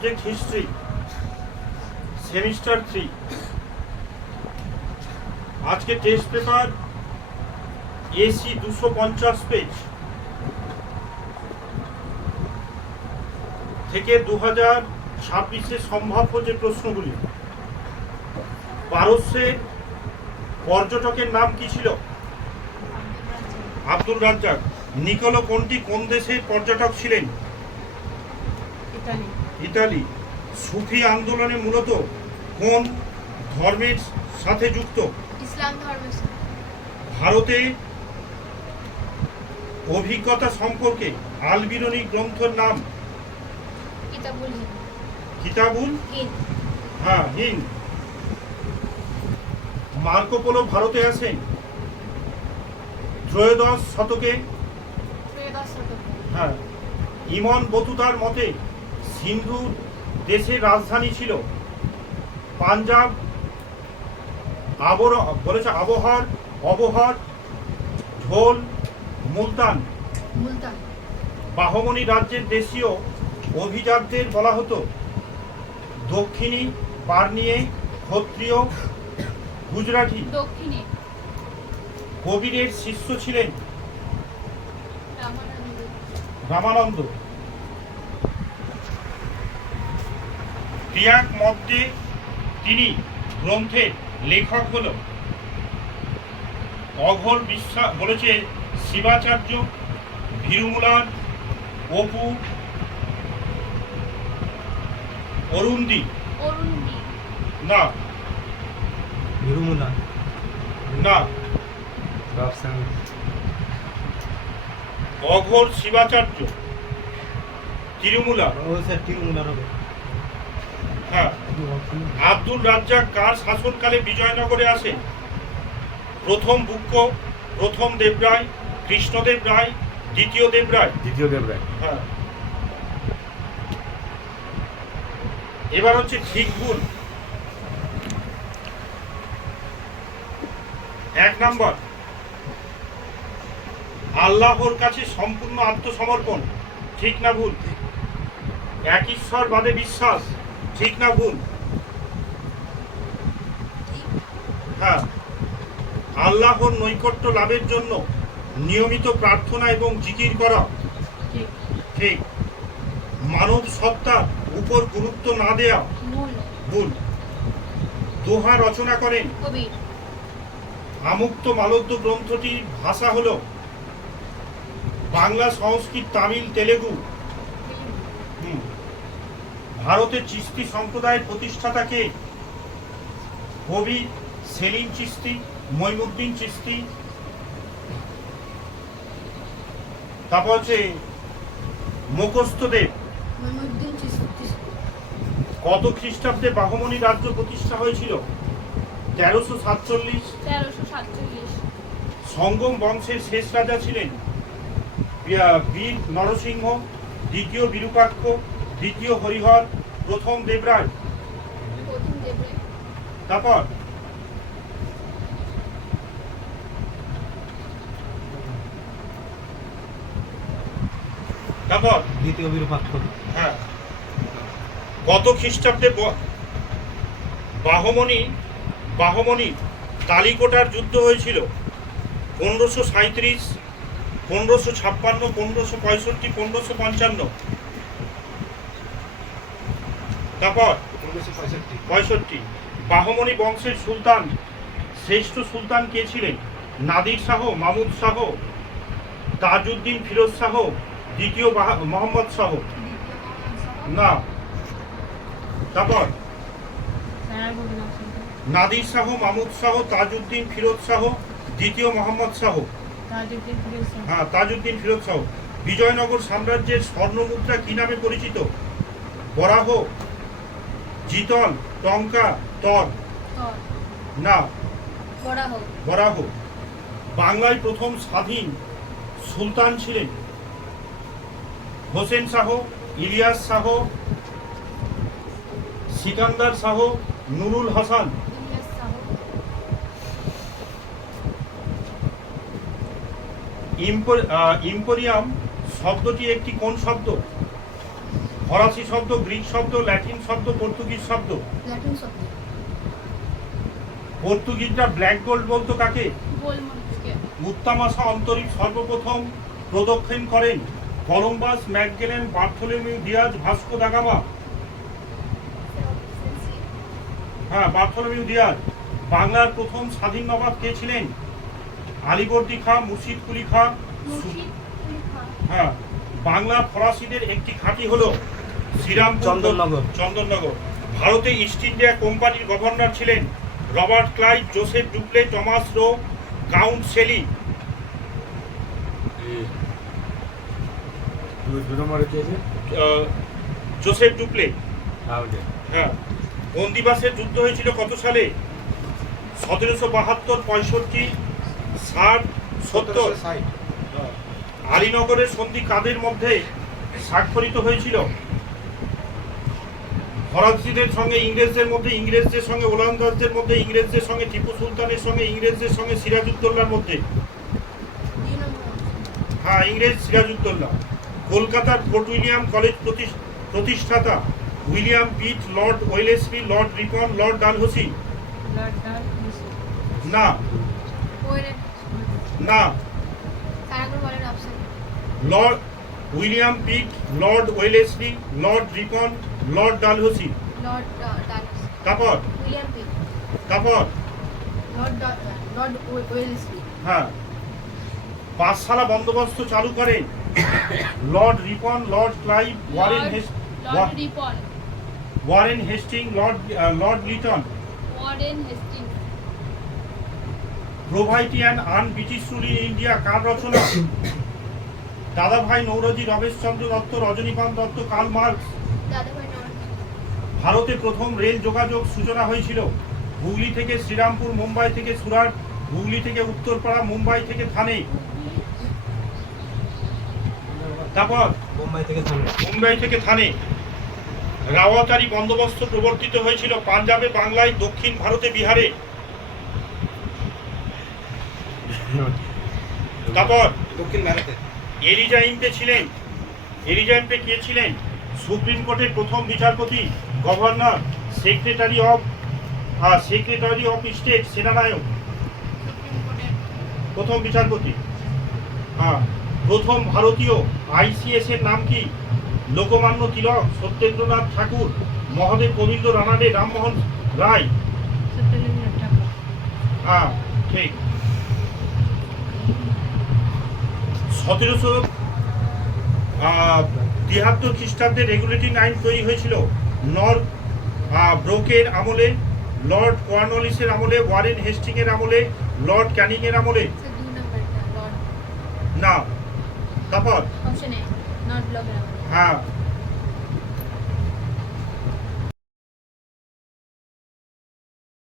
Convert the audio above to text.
Subject history, semester three. আজকে test paper, AC দুশো পঞ্চাশ পেজ। থেকে দু হাজার ছাব্বিশে সম্ভাব্য যে প্রশ্নগুলি পারস্যের পর্যটকের নাম কি ছিল? আব্দুল রাজ্জাক। নিকোলো কোনটি কোন দেশের পর্যটক ছিলেন? ইতালি। ইতালি সুফি আন্দোলনে মূলত কোন ধর্মের সাথে যুক্ত? ইসলাম ধর্মের ভারতে অভিজ্ঞতা সম্পর্কে আলবিরনি গ্রন্থের নাম? কিতাবুল কিতাবুল? হ্যাঁ হিন্দ। মার্কো পোলো ভারতে আসেন ত্রয়োদশ শতকে? ত্রয়োদশ শতকে। হ্যাঁ। ইমন বতুতার মতে সিন্ধু দেশের রাজধানী ছিল। পাঞ্জাব আবর বলেছে আবহার অবহার ঢোল মুলতান। মুলতান। বাহমনি রাজ্যের দেশীয় অভিজাতদের বলা হতো দক্ষিণী বার্নিয়ে ক্ষত্রিয় গুজরাটি। কবিরের শিষ্য ছিলেন রামানন্দ। ক্রিয়াক মধ্যে তিনি গ্রন্থের লেখক হল। অঘোর বিশ্বাস বলেছে শিবাচার্য ভীরুমুলার অপু অরুন্দি অরুণদি না। বিরুমুলা না। অঘোর শিবাচার্য তিরুমুলা ও স্যার তিরুমুলার হবে। হ্যাঁ। আব্দুল রাজ্জাক কার শাসনকালে বিজয়নগরে আসে? প্রথম বুক্ক প্রথম দেবরায় কৃষ্ণদেব রায় দ্বিতীয় দেবরায় দ্বিতীয় দেবরায় হ্যাঁ। এবার হচ্ছে ঠিক ভুল। এক নাম্বার। আল্লাহর কাছে সম্পূর্ণ আত্মসমর্পণ ঠিক না ভুল? এক ঈশ্বর বাদে বিশ্বাস। ঠিক না ভুল? হ্যাঁ। আল্লাহর নৈকট্য লাভের জন্য নিয়মিত প্রার্থনা এবং জিকির করা। ঠিক। মানব সত্তার উপর গুরুত্ব না দেয়া। ভুল। দোহা রচনা করেন। আমুক্ত মালদ্য গ্রন্থটির ভাষা হল বাংলা সংস্কৃত তামিল তেলেগু। ভারতের চিস্তি সম্প্রদায়ের প্রতিষ্ঠাতাকে কবি সেলিম চিস্তি মইনুদ্দিন চিস্তি তারপর হচ্ছে মুখস্থদেব কত খ্রিস্টাব্দে বাহমনি রাজ্য প্রতিষ্ঠা হয়েছিল? তেরোশো সাতচল্লিশ। সঙ্গম বংশের শেষ রাজা ছিলেন বীর নরসিংহ দ্বিতীয় বিরূপাক্ষ দ্বিতীয় হরিহর প্রথম দেবরাজ। তারপর? তারপর? দ্বিতীয় বিরূপাক্ষ হ্যাঁ। গত খ্রিস্টাব্দে ব- বাহমনি বাহমনি তালিকোটার যুদ্ধ হয়েছিল। পনেরোশো সাঁত্রিশ পনেরোশো ছাপ্পান্ন পনেরোশো পঁয়ষট্টি পনেরোশো পঞ্চান্ন। তারপর পঁয়ষট্টি। বাহমনি বংশের সুলতান শ্রেষ্ঠ সুলতান কে ছিলেন? নাদির শাহ মামুদ শাহ তাজউদ্দিন ফিরোজ শাহ দ্বিতীয় মোহাম্মদ শাহ। না। তারপর নাদির শাহ মামুদ শাহ তাজউদ্দিন ফিরোজ শাহ দ্বিতীয় মোহাম্মদ শাহ। হ্যাঁ তাজউদ্দিন ফিরোজ শাহ। বিজয়নগর সাম্রাজ্যের স্বর্ণমুদ্রা কি নামে পরিচিত? বরাহ জিতল টঙ্কা তর। না বরাহ। বাংলায় প্রথম স্বাধীন সুলতান ছিলেন। হোসেন শাহ ইলিয়াস শাহ সিকান্দার শাহ নুরুল হাসান। ইম্পোরিয়াম শব্দটি একটি কোন শব্দ? ফরাসি শব্দ গ্রিক শব্দ ল্যাটিন শব্দ পর্তুগিজ শব্দ। ল্যাটিন শব্দ। পর্তুগিজরা ব্ল্যাক গোল্ড বলতো কাকে? গোলমরিচকে উত্তামাশা অন্তরীপ সর্বপ্রথম প্রদক্ষিণ করেন Columbus Magellan Bartholomew Dias Vasco da Gama. হ্যাঁ বার্থোলোমিউ ডিয়াজ বাংলার প্রথম স্বাধীন নবাব কে ছিলেন? আলিবর্দী খা মুর্শিদ কুলি খা মুর্শিদ কুলি খান হ্যাঁ বাংলা ফরাসিদের একটি ঘাঁটি হলো শ্রীরামপুর চন্দননগর। চন্দননগর। ভারতে ইস্ট ইন্ডিয়া কোম্পানির গভর্নর ছিলেন Robert Clive Joseph Dupleix Thomas Roe Count Lally. Joseph Dupleix. হ্যাঁ বন্দিবাসের যুদ্ধ হয়েছিল কত সালে? সতেরোশো বাহাত্তর পঁয়ষট্টি ষাট সত্তর। আলীনগরের সন্ধি কাদের মধ্যে স্বাক্ষরিত হয়েছিল? ফরাসিদের সঙ্গে ইংরেজদের মধ্যে ইংরেজদের সঙ্গে ওলন্দাজদের মধ্যে ইংরেজদের সঙ্গে টিপু সুলতানের সঙ্গে ইংরেজদের সঙ্গে সিরাজউদ্দৌলার মধ্যে? হ্যাঁ ইংরেজ সিরাজউদ্দৌলা। কলকাতার ফোর্ট উইলিয়াম কলেজ প্রতিষ- প্রতিষ্ঠাতা William Pitt Lord Wellesley Lord Ripon Lord Dalhousie? না। না। Lord William Pitt Lord Wellesley Lord Ripon Lord Dalhousie. তারপর তারপর হ্যাঁ। পাঠশালা বন্দোবস্ত চালু করেন Lord Ripon Lord Clive Warren Warren Hastings Lord Lord Lytton. Warren Hastings. Poverty and un British rule in India car Rachana? Dadabhai Naoroji Romesh Chandra Dutt Rajanikanta Dutt Karl Marx. ভারতে প্রথম rail যোগাযোগ সূচনা হয়েছিল। হুগলি থেকে শ্রীরামপুর মুম্বাই থেকে সুরাট হুগলি থেকে উত্তরপাড়া মুম্বাই থেকে থানে। তারপর মুম্বাই থেকে থামে মুম্বাই থেকে থানে। রাওয়াতারি বন্দোবস্ত প্রবর্তিত হয়েছিল পাঞ্জাবে বাংলায় দক্ষিণ ভারতে বিহারে। তারপর দক্ষিণ ভারতে। এরিজাইনতে ছিলেন। এরিজাইনতে কে ছিলেন? সুপ্রিম কোর্টের প্রথম বিচারপতি governor secretary of secretary of state সেনানায়ক। প্রথম বিচারপতি। হ্যাঁ প্রথম ভারতীয় আইসিএস এর নাম কি? লোকমান্য তিলক সত্যেন্দ্রনাথ ঠাকুর মহাদেব গোবিন্দ রানাডে রামমোহন রায়। হ্যাঁ ঠিক। সতেরোশো তিয়াত্তর খ্রিস্টাব্দে রেগুলেটিং আইন তৈরি হয়েছিল। নর্থ ব্রোকের আমলে লর্ড কোয়ার্নলিসের আমলে ওয়ারেন হেস্টিংয়ের আমলে লর্ড ক্যানিংয়ের আমলে। লর্ড। না তারপর? হ্যাঁ